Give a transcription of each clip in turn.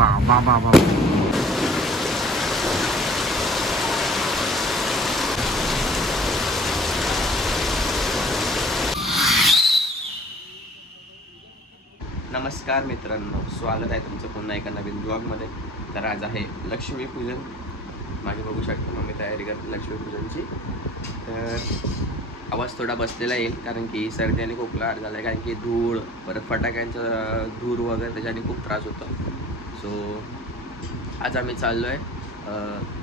बाबा नमस्कार मित्रांनो, स्वागत आहे तुमचं पुन्हा एका नवीन ब्लॉगमध्ये. तर आज आहे लक्ष्मीपूजन. मागे बघू शकता मम्मी तयारी करते लक्ष्मीपूजनची. तर आवाज थोडा बसलेला येईल कारण की सर्दी आणि खोकला झाला आहे, कारण की धूळ परत फटाक्यांचा धूर वगैरे त्याच्याने खूप त्रास होतो. सो आज आम्ही चाललो आहे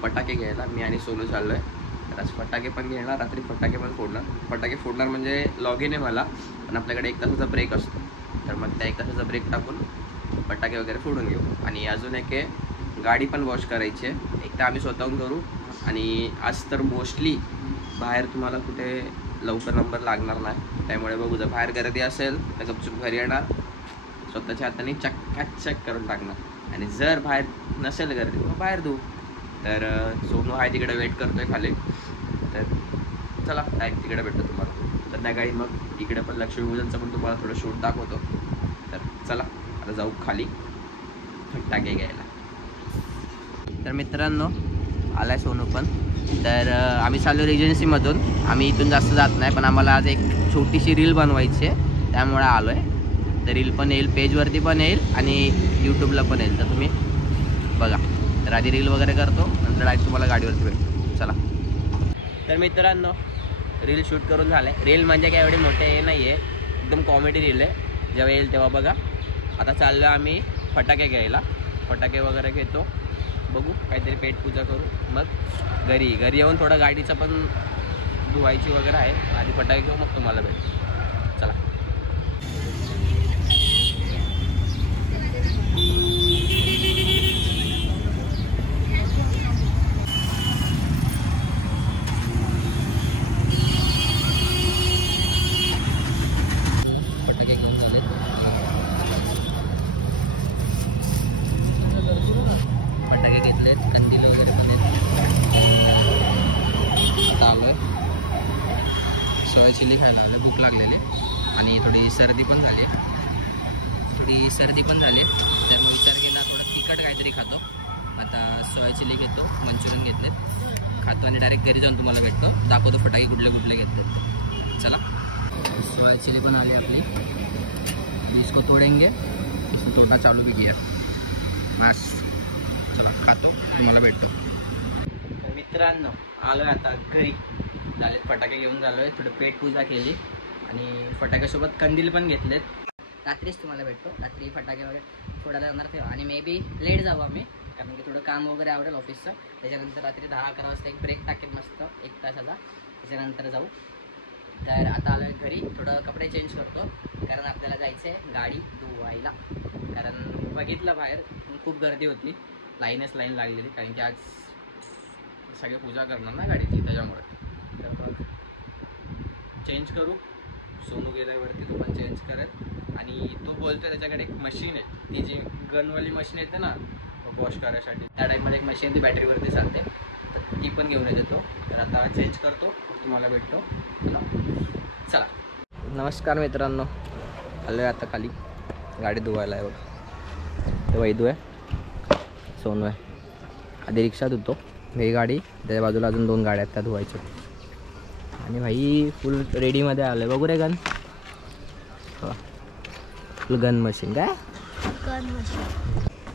फटाके घ्यायला. मी आणि सोनू चाललो आहे. तर आज फटाके पण घेणार, रात्री फटाके पण फोडणार. फटाके फोडणार म्हणजे लॉगिन आहे मला, पण आपल्याकडे 1 तासाचा ब्रेक असतो. तर मग त्या 1 तासाचा ब्रेक टाकून फटाके वगैरे फोडून घेऊ. आणि अजून एक आहे, गाडी पण वॉश करायची आहे. एक तर आम्ही स्वतःहून करू, आणि आज तर मोस्टली बाहेर तुम्हाला कुठे लवकर नंबर लागणार नाही. त्यामुळे बघू, जर बाहेर गर्दी असेल तर गपचूप घरी येणार, स्वतःच्या हाताने चक्काचक करून टाकणार. आणि जर बाहेर नसेल गर्दी मग बाहेर देऊ. तर सोनू आहे तिकडे वेट करतोय खाली. तर चला डायरेक्ट तिकडे भेटतो तुम्हाला संध्याकाळी. मग इकडे पण लक्ष्मीपूजनचं पण तुम्हाला थोडं शूट दाखवतो. तर चला आता जाऊ खाली फटाके घ्यायला. तर मित्रांनो, आलाय सोनू पण. तर आम्ही चाललो रेजन्सीमधून. आम्ही इथून जास्त जात नाही, पण आम्हाला आज एक छोटीशी रील बनवायची आहे, त्यामुळे आलो आहे. तर रील पण येईल, पेजवरती पण येईल आणि यूट्यूबला पण येईल. तर तुम्ही बघा. तर आधी रील वगैरे करतो, नंतर डायरेक्ट तुम्हाला गाडीवरती भेटतो. चला. तर मित्रांनो, रील शूट करून झालं आहे. रील म्हणजे काय एवढे मोठे हे नाही आहे, एकदम कॉमेडी रील आहे. जेव्हा येईल तेव्हा बघा. आता चाललो आम्ही फटाके घ्यायला. फटाके वगैरे घेतो, बघू काहीतरी पेटपूजा करू. मग घरी येऊन थोडं गाडीचं पण धुवायची वगैरे आहे. आधी फटाके घेऊ, मग तुम्हाला भेटतो. चला. सोया चिली खायला भूक लागलेली आणि थोडी सर्दी पण झाली. त्यामुळे विचार केला थोडं तिखट काहीतरी खातो. आता सोया चिली घेतो, मंचुरियन घेतलेत, खातो आणि डायरेक्ट घरी जाऊन तुम्हाला भेटतो, दाखवतो फटाके कुठले कुठले घेतलेत. चला. सोया चिली पण आली आपली. इसको तोडेंगे, इसको तोडना चालू भी किया. बस चला, खातो, तुम्हाला भेटतो. मित्रांनो, आलो आता घरी. झालेत फटाके घेऊन झालो आहे. थोडं पेटपूजा केली आणि फटाक्यासोबत कंदील पण घेतलेत. रात्रीच तुम्हाला भेटतो. रात्री फटाके वगैरे फोडायला जाणार तेव्हा. आणि मे बी लेट जाऊ आम्ही, कारण की थोडं काम वगैरे आवडेल ऑफिसचं. त्याच्यानंतर रात्री 10-11 वाजता एक ब्रेक टाकेल मस्त 1 तासाचा. त्याच्यानंतर जाऊ. तर आता आलो घरी, थोडं कपडे चेंज करतो, कारण आपल्याला जायचं आहे गाडी धुवायला. कारण बघितलं बाहेर खूप गर्दी होती, लाईन लागलेली, कारण की आज सगळे पूजा करणार ना गाडीची, त्याच्यामुळे. तर चेंज करू. सोनू गेल्यावरती तो पण चेंज करेल. आणि तो बोलतो त्याच्याकडे एक मशीन आहे, ती जी गनवाली मशीन येते ना वॉश करायसाठी, त्या टाईपमध्ये एक मशीन ती बॅटरीवरती चालते, तर ती पण घेऊन येतो. तर आता चेंज करतो, तुम्हाला भेटतो. चला. नमस्कार मित्रांनो, आलो आहे आता खाली गाडी धुवायला. एवढं ते वैदू आहे, सोनू आहे. आधी रिक्षा धुतो, ही गाडी, त्याच्या बाजूला अजून 2 गाड्या आहेत त्या धुवायच्या. आणि भाई फुल रेडीमध्ये आलो आहे. बघू रे गन, फुल गन मशीन. काय गन मशीन.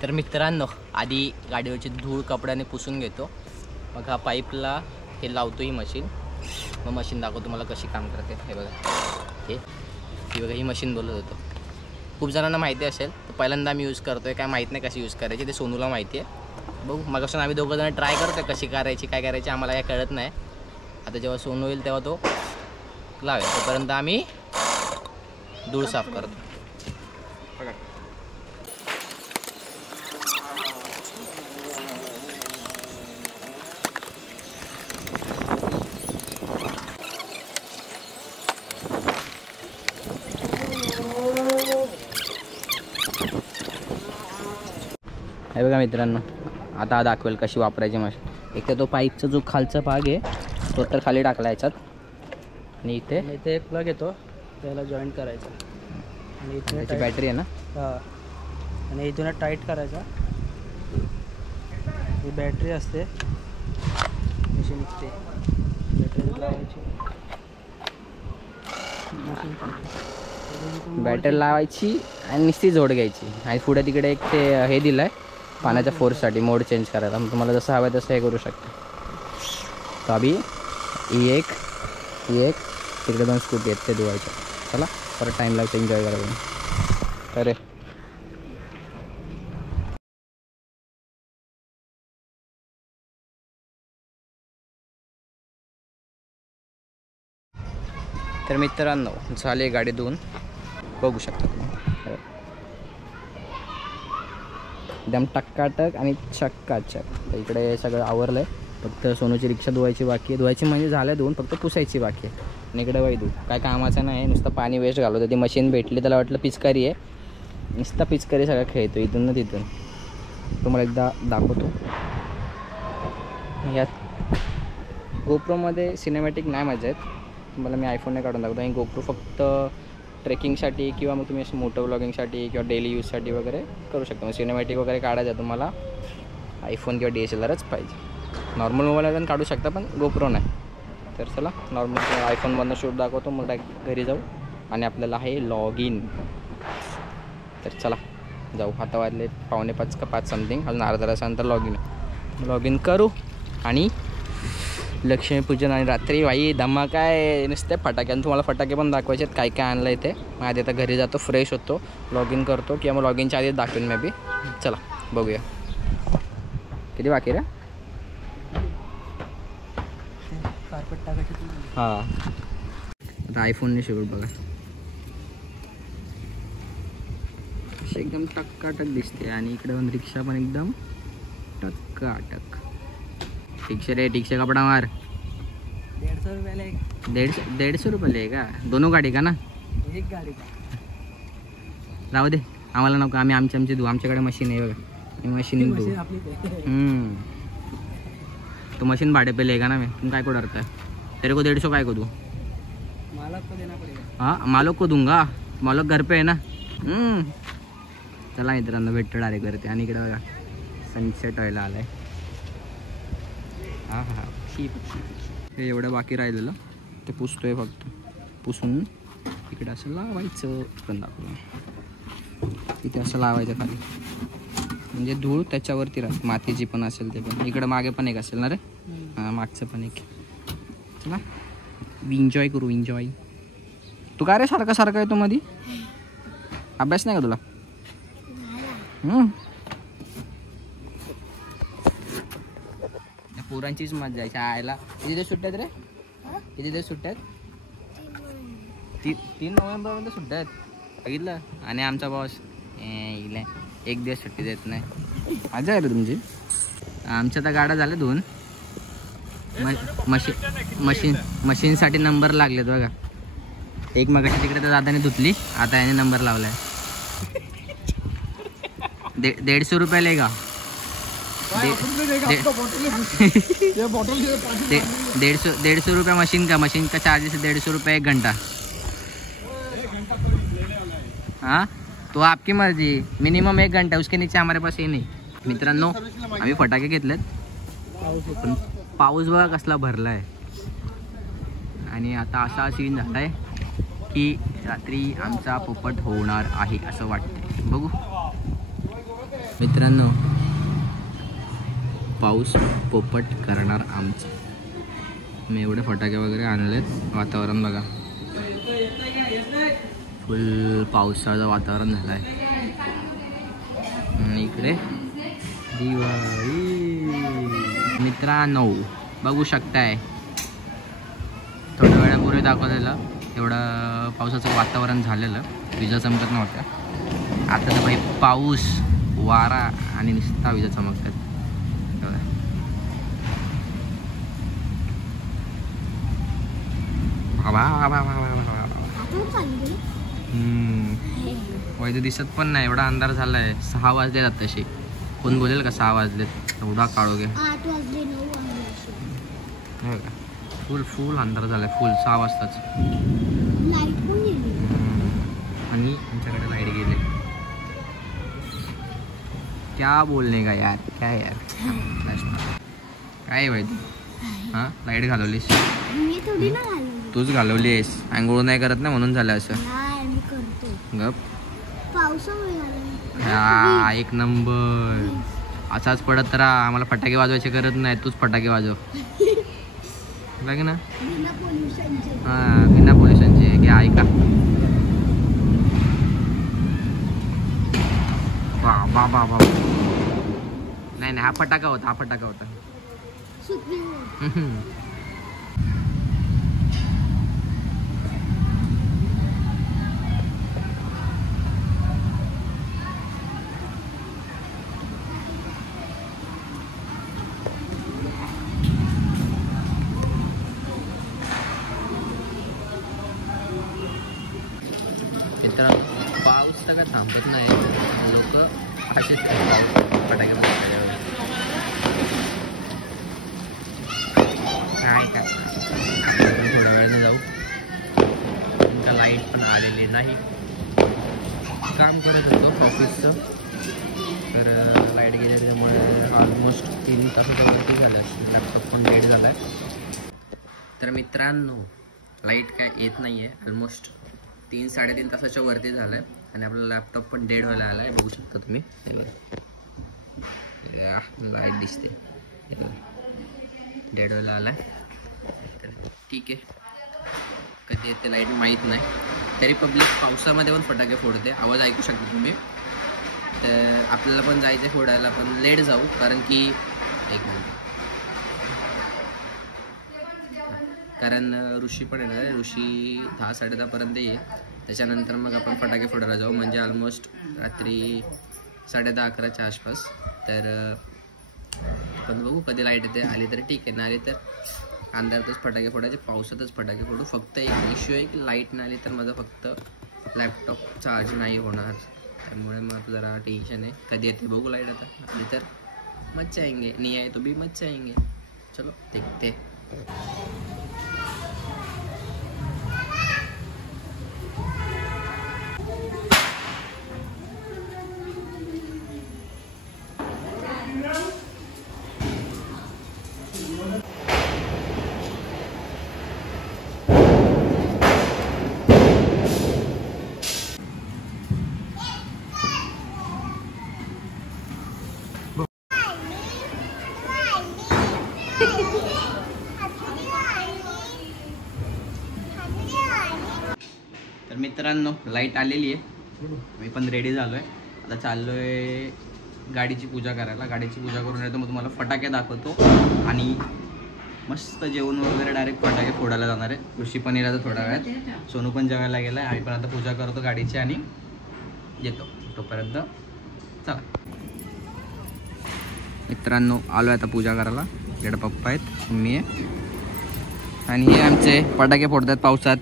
तर मित्रांनो, आधी गाडीवरची धूळ कपड्याने पुसून घेतो, मग हा पाईपला हे लावतो ही मशीन. मग मशीन दाखवतो तुम्हाला कशी काम करते. हे बघा, ही बघा, ही मशीन बोलत होतो. खूप जणांना माहिती असेल, तर पहिल्यांदा मी यूज करतो आहे. काय माहीत नाही कशी यूज करायची, ते सोनूला माहिती आहे. बघू, मगापासून आम्ही 2 जण ट्राय करतो कशी करायची, काय करायची, आम्हाला काय कळत नाही. आता जेव्हा सोनू येईल तेव्हा तो लावेल, तोपर्यंत आम्ही धूळ साफ करतो. हे बघा मित्रांनो, आता दाखवेल कशी वापरायची मशीन. एक तर तो पाईपचा जो खालचा भाग आहे तो तर खाली टाकला याच्यात, आणि इथे एक प्लग येतो, त्याला जॉईंट करायचा. आणि इथे बॅटरी आहे ना, हां, आणि इथून टाईट करायचा ही बॅटरी असते, अशी निघते बॅटरी लावायची. बॅटरी लावायची आणि नुसती जोड घ्यायची. आणि पुढे तिकडे एक ते हे दिलं आहे पाण्याच्या फोर्ससाठी, मोड चेंज करायला. मग तुम्हाला जसं हवं आहे तसं हे करू शकता. तर अभि ही एक तिकडे 2 स्कूटी आहेत ते धुवायच्या. चला परत टाईम लागतो एन्जॉय करायला. अरे तर मित्रांनो झाले गाडी धुवून, बघू शकता तुम्ही एकदम टक्काटक आणि चक्काचक. तर इकडे सगळं आवरलं आहे. फक्त सोनूची रिक्षा धुवायची बाकी आहे. धुवायची म्हणजे झालं धुवून, फक्त पुसायची बाकी आहे. आणि इकडे वैदू काय कामाचं नाही, नुसतं पाणी वेस्ट घालवतं. ती मशीन भेटली त्याला वाटलं पिचकारी आहे, नुसता पिचकारी सगळं खेळतो इथून ना तिथून. तुम्हाला एकदा दाखवतो. यात गोप्रोमध्ये सिनेमॅटिक नाही मजा आहेत. तुम्हाला मी आयफोनने काढून दाखवतो. आणि गोप्रो फक्त ट्रेकिंगसाठी किंवा मग तुम्ही असं मोटो व्लॉगिंगसाठी किंवा डेली यूजसाठी वगैरे करू शकता. मग सिनेमॅटिक वगैरे काढायचं तुम्हाला आयफोन किंवा DSLRच पाहिजे. नॉर्मल मोबाईल पण काढू शकता पण गोप्रो नाही. तर चला नॉर्मल आयफोनमधनं शूट दाखवतो, मग डायरेक्ट घरी जाऊ आणि आपल्याला आहे लॉग इन. तर चला जाऊ. आता वाजले 4:45 का 5 समथिंग. अजून अर्धा तासानंतर लॉग इन करू आणि लक्ष्मीपूजन. आणि रात्री बाई धमाका आहे, नुसते फटाके. आणि तुम्हाला फटाके पण दाखवायचे आहेत काय काय आणलं आहे ते. मग आधी आता घरी जातो, फ्रेश होतो, लॉग इन करतो किंवा मग लॉग इनच्या आधी दाखवेन मे बी. चला बघूया किती बाकी रे. हां आता आयफोनने शेवट बघा अशी एकदम टक्काटक दिसते. आणि इकडे पण रिक्षा पण एकदम टक्काटक. ठीकशे रे, ठीकशे कपडा मार. 150 रुपयाला एक. 150 रुपयाला आहे का? दोनों गाडी का ना? एक गाडी का? राहू दे आम्हाला नको, आम्ही आमची धुवू. आमच्याकडे मशीन आहे बघा, मशीन धुवू. तो मशीन भाड़े पे लेगा ना मैं, तुम काय को डरता है? तेरे को 150 काय को दूँ? मालक को देना पड़ेगा. हाँ मालक को दूंगा, मालक घर पे है ना. चला मित्रांनो भेटतो डायरेक्ट करते. आणि इकडे बघा सनसेट व्हायला आलाय. हां हां हे एवढं बाकी राहिलेलं ते पुसतोय फक्त. पुसून इकडे असं लावायचं. पण दाखवलं इथे असं लावायचं खाली, म्हणजे धूळ त्याच्यावरती राहते. मातीची पण असेल ते पण. इकडं मागे पण एक असेल ना रे. हां मागचं पण एक. चला एन्जॉय करू. एन्जॉय. तू काय रे सारखा सारखा आहे तो मध्ये? अभ्यास नाही का तुला? पोरांचीच मजा आहे शाळेला. किती दिवस सुट्ट्यात रे? किती दिवस सुट्ट्यात? 3 नोव्हेंबरमध्ये सुट्ट्या आहेत बघितलं. आणि आमचा बॉस एक दिवस सुट्टी देत नाही. मजा आहे रे तुमची. आमच्या तर गाड्या झाल्या 2. मशीनसाठी नंबर लागलेत बघा. एक मगाशी तिकडे तर दादाने धुतली, आता याने नंबर लावलाय. 150 रुपये लेगा. 150 रुपये मशीन का चार्जेस है. 150 रुपये 1 घंटा. हाँ तो आपकी मर्जी. मिनिमम 1 घंटा, उसके नीचे हमारे पास हे नाही. मित्रांनो आम्ही फटाके घेतलेत पण पाऊस बघा कसला भरलाय. आणि आता असा सीन झालाय की रात्री आमचा पोपट होणार आहे असं वाटतंय. बघू मित्रांनो, पाऊस पोपट करणार आमचं. मी एवढे फटाके वगैरे आणलेत. वातावरण बघा फुल पावसाचं वातावरण झालं आहे. इकडे दिवाळी मित्रांनो बघू शकताय. थोड्या वेळापूर्वी दाखवलेलं एवढं पावसाचं वातावरण झालेलं, विजा चमकत नव्हत्या. आता तर भाई पाऊस, वारा आणि नुसता विजा चमकतात. वैद्य दिसत पण नाही, एवढा अंधार झालाय. 6 वाजले जात तसे. कोण बोलेल का 6 वाजलेत? एवढा काळोगे. 8 वाजले 9 वाजले. फुल अंधार झालाय. फुल 6 वाजताच. लाईट पण गेली आणि आमच्याकडे लाईट गेली. क्या बोलणे का यार, काय यार काय माहिती. हां लाईट घालवलीस, मी थोडी ना घालवली. तूच घालवलीस. आंघोळ नाही करत ना म्हणून झालं असं. नाही मी करतो. गप. पावसामुळे घालवली. हा एक नंबर. असाच पडत राहा, आम्हाला फटाके वाजवायची गरज नाही, तूच फटाके वाजव लागे ना. बिना पोल्युशनचे. हां बिना पोल्युशनचे घ्या ऐका. वा वा वा. नाही हा फटाका होता, हा फटाका होता. सुटली. मित्र पाऊस तर काय थांबत नाही, लोक असेच फटाके काय थोड्या वेळाने जाऊ. तुमच्या लाईट पण आलेली नाही. काम करत होतो ऑफिसचं, तर लाईट गेल्या त्यामुळे ऑलमोस्ट 3 तासाच्या वरती झालं असतं. लॅपटॉप पण लेट झाला आहे. तर मित्रांनो लाईट काय येत नाही आहे. ऑलमोस्ट 3-3.5 तासाच्या वरती झालं आहे आणि आपला लॅपटॉप पण डेड व्हायला आला आहे. बघू शकता तुम्ही, लाईट दिसते डेड व्हायला आला आहे. तर ठीक आहे, कधी येते लाईट माहीत नाही. तरी पब्लिक पावसामध्ये पण फटाके फोडते, आवाज ऐकू शकता तुम्ही. तर आपल्याला पण जायचं आहे फोडायला, पण लेट जाऊ कारण की एक मिनिट, कारण ऋषी पण येणार आहे. ऋषी 10-10:30 येईल. त्याच्यानंतर मग आपण फटाके फोडायला जाऊ, म्हणजे ऑलमोस्ट रात्री 10:30-11च्या आसपास. तर पण बघू कधी लाईट येते, आली तर ठीक आहे, नाही तर अंधारातच फटाके फोडायचे, पावसातच फटाके फोडू. फक्त एक इश्यू आहे की लाईट नाही आली तर माझा फक्त लॅपटॉप चार्ज नाही होणार, त्यामुळे मग जरा टेन्शन आहे. कधी येते बघू लाईट, आता आली तर मजा आएंगे, नहीं आए तो भी मजा आएंगे. चलो देखते. तर मित्रांनो लाईट आलेली आहे, मी पण रेडी झालो आहे. आता चाललो आहे गाडीची पूजा करायला. गाडीची पूजा करून येतो, मग तुम्हाला फटाके दाखवतो आणि मस्त जेवण वगैरे डायरेक्ट फटाके फोडायला जाणार आहे. ऋषी पण येईल थोड्या वेळात, सोनू पण जेवायला गेला आहे. आम्ही पण आता पूजा करतो गाडीची आणि येतो. तोपर्यंत चला मित्रांनो, आलो आहे आता पूजा करायला. इकडे पप्पा आहेत, मम्मी आहे आणि हे आमचे फटाके फोडतात पावसात.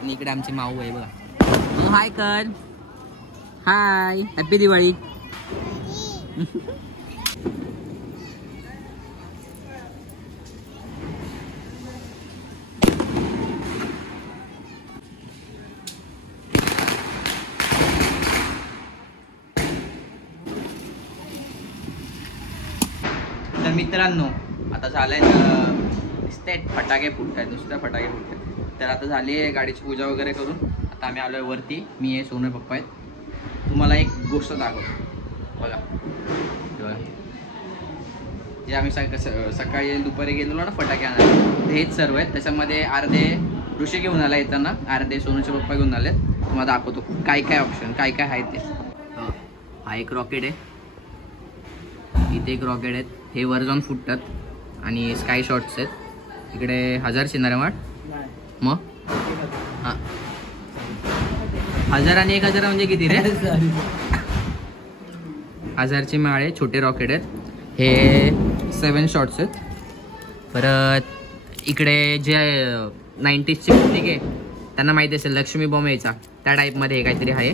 आणि इकडे आमची माऊ आहे बघा. हाय कर, हाय, हॅपी दिवाळी. तर मित्रांनो आता झालंय दिसतंय फटाके फुटतात, नुसत्या फटाके फुटतात. तर आता झाली आहे गाडीची पूजा वगैरे करून. आता आम्ही आलोय वरती, मी आहे, सोनू पप्पा आहेत. तुम्हाला एक गोष्ट दाखवतो बघा. जे आम्ही सकाळी दुपारी गेलो ना फटाके आणायला, हेच सर्व आहेत. त्याच्यामध्ये अर्धे ऋषी घेऊन आला येताना, अर्धे सोनूचे पप्पा घेऊन आलेत. तुम्हाला दाखवतो काय काय ऑप्शन काय काय आहे ते. हा एक रॉकेट आहे, इथे एक रॉकेट आहेत, हे वर जाऊन फुटतात आणि स्काय शॉट्स आहेत. इकडे 1000 चिनारे वाट, मग हां 1000 आणि 1000 म्हणजे किती रे? 1000चे माळे छोटे रॉकेट आहेत. हे 7 शॉट्स आहेत. परत इकडे जे 90sची पब्लिक आहे त्यांना माहिती असेल लक्ष्मी बॉम्ब यायचा, त्या टाईपमध्ये हे काहीतरी आहे.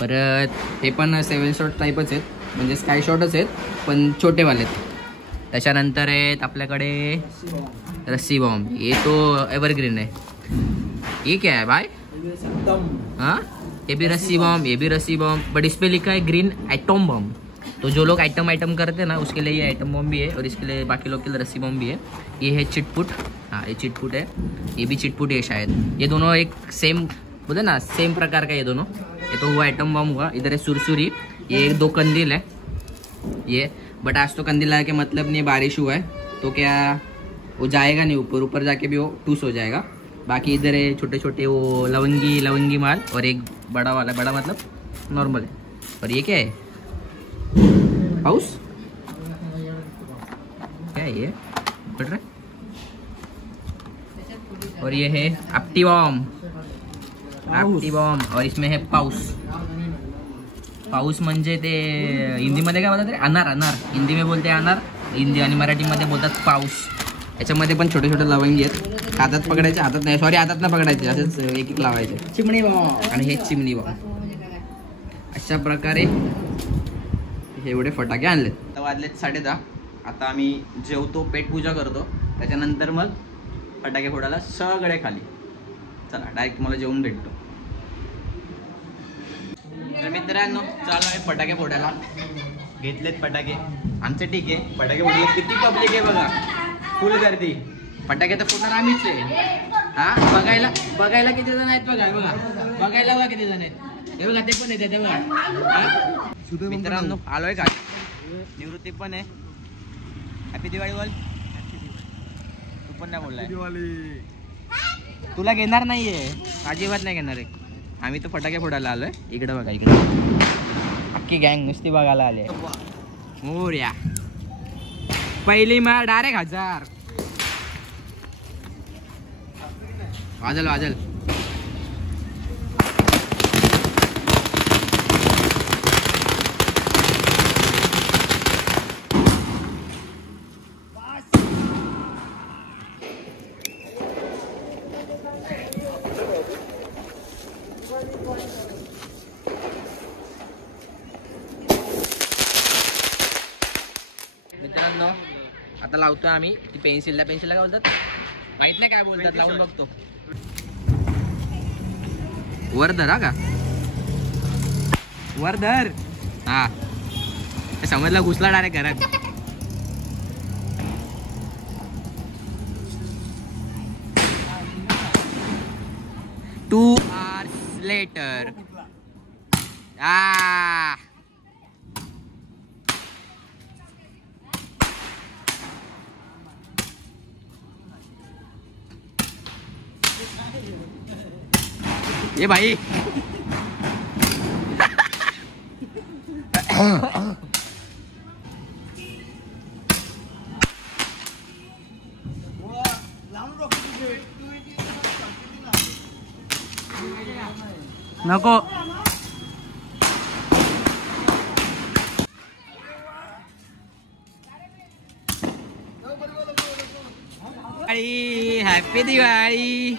परत हे पण 7 शॉट टाईपच आहेत, म्हणजे स्काय शॉटच आहेत पण छोटेवाले आहेत. त्याच्यानंतर आहेत आपल्याकडे रस्सी बॉम्ब, ये तो एवरग्रीन है। ये क्या है भाई? हाँ, ये भी रस्सी बॉम्ब, ये भी रस्सी बॉम्ब, बट इस पे लिखा है ग्रीन एटम बॉम्ब। तो जो लोग आइटम करते हैं ना, उसके लिए ये आइटम बॉम्ब भी है और इसके लिए बाकी लोग के लिए रस्सी बॉम्ब भी है। ये है चिटपुट, हाँ ये चिटपुट है, ये भी चिटपुट है शायद। ये दोनों एक सेम बोले ना, सेम प्रकार का ये दोनों। ये तो हुआ आइटम बॉम्ब हुआ, इधर है सुरसुरी, ये 2 कंदील है ये। बट आज तो कंदील लगा के मतलब नहीं, बारिश हुआ है तो क्या वो जाएगा नहीं ऊपर, ऊपर जाके भी वो टूस हो जाएगा। बाकी इधर है छोटे छोटे वो लवंगी माल और एक बड़ा वाला, बड़ा मतलब नॉर्मल है। और ये क्या है? पाउस क्या है ये? पड़ रहा है। और ये है एप्टी बॉम्ब, और इसमें है पाउस। पाऊस म्हणजे ते हिंदीमध्ये काय बोलतात रे? अनार, हिंदी में बोलते अनार, हिंदी आणि मराठीमध्ये बोलतात पाऊस। याच्यामध्ये पण छोटे छोटे लवंगी आहेत, हातात पकडायचे, हातात नाही, सॉरी हातात नाही पकडायचे, असेच एक एक लावायचे। चिमणी बॉम्ब, आणि हे चिमणी बॉम्ब। अशा प्रकारे हे एवढे फटाके आणलेत। आता वाजलेत 10:30, आता आम्ही जेवतो, पेटपूजा करतो, त्याच्यानंतर मग फटाके फोडायला सगळे खाली। चला डायरेक्ट मला जेवून भेटतो। तर मित्रांनो चालू आहे फटाके फोडायला, घेतलेत फटाके आमचे, ठीक आहे। फटाके फोडले, किती पब्लिक आहे बघा, फुल गर्दी। फटाके तर फोडणार आम्हीच आहे, हा बघायला किती जण आहेत बघा, बघायला बघा किती जण आहेत, हे बघा ते पण येते ते बघा। मित्रांनो आलोय का, निवृत्ती पण आहे, हॅपी दिवाळी बोल। तू पण नाही बोललाय, तुला घेणार नाहीये, अजिबात नाही घेणार आहे। आम्ही तर फटाके फोडायला आलोय, इकडे बघा, इकडे अख्खी गँग नुसती बघायला आले। मोर्या पहिली मार डायरेक्ट 1000 वाजल। मित्रांनो आता लावतोय आम्ही ती पेन्सिलला काय बोलतात माहित नाही, काय बोलतात, लावून बघतो। वर धरा का, वर धर, हा समजला, घुसला डायरेक्ट घरात। टू hours later, ये भाई नको, हॅपी दिवाळी।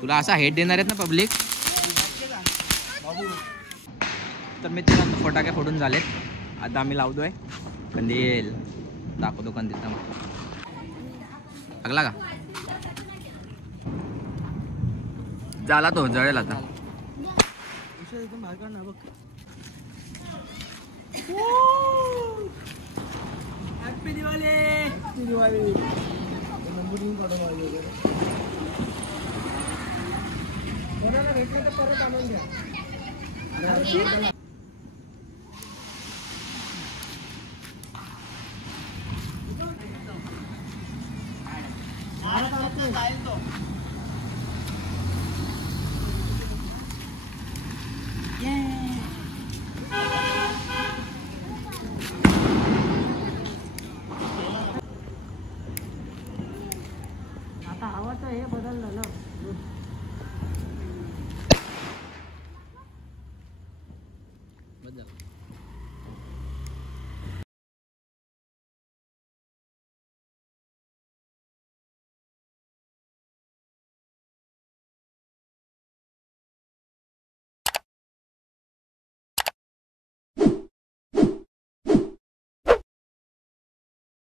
तुला असा हेट देणार आहेत ना पब्लिक। तर मित्रांनो फटाके फोडून झालेत, आता आम्ही लावतोय कंदील, दाखवतो कंदील लागला का, झाला तो, जळेल आता। हॅपी दिवाळी। कोणाला भेटलं तर परत आणून द्या। आता हवाचं हे बदललं ना. बदल